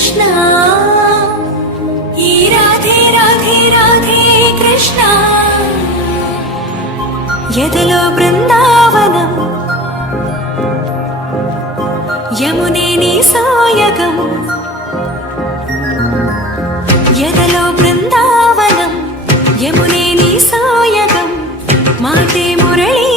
కృష్ణ. ఈ రాధే రాధే రాధే కృష్ణ. ఎదలో బృందావనం యమునే నీ సాయకం ఎదలో బృందావనం యమునే నీ సాయకం మాటే మురళీ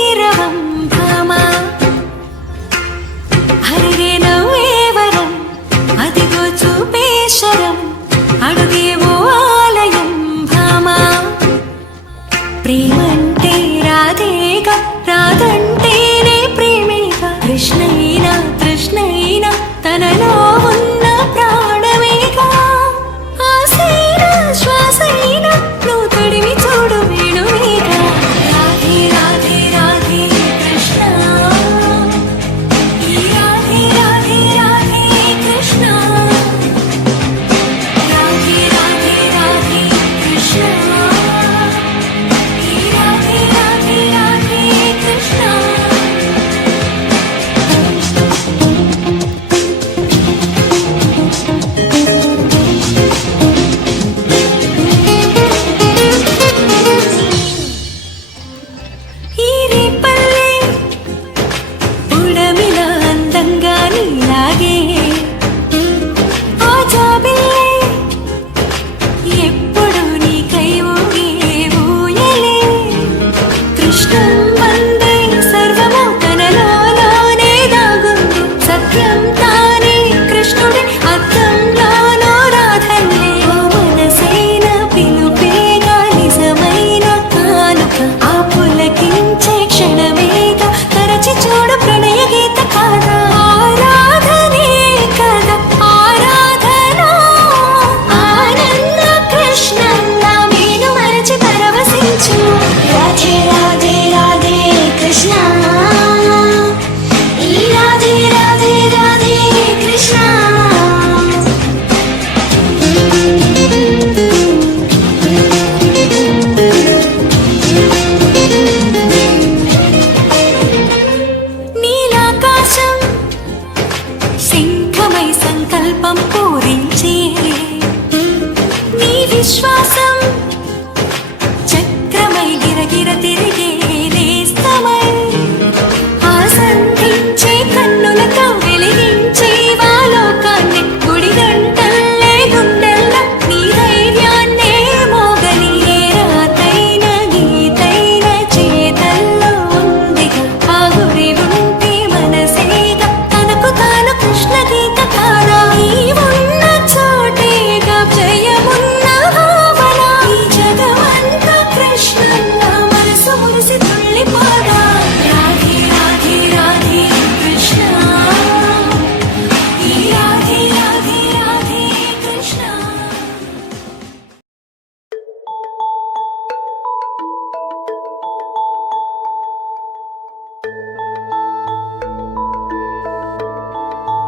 লাগে సింఖమై సంకల్పం పూరించే. నీ విశ్వాసం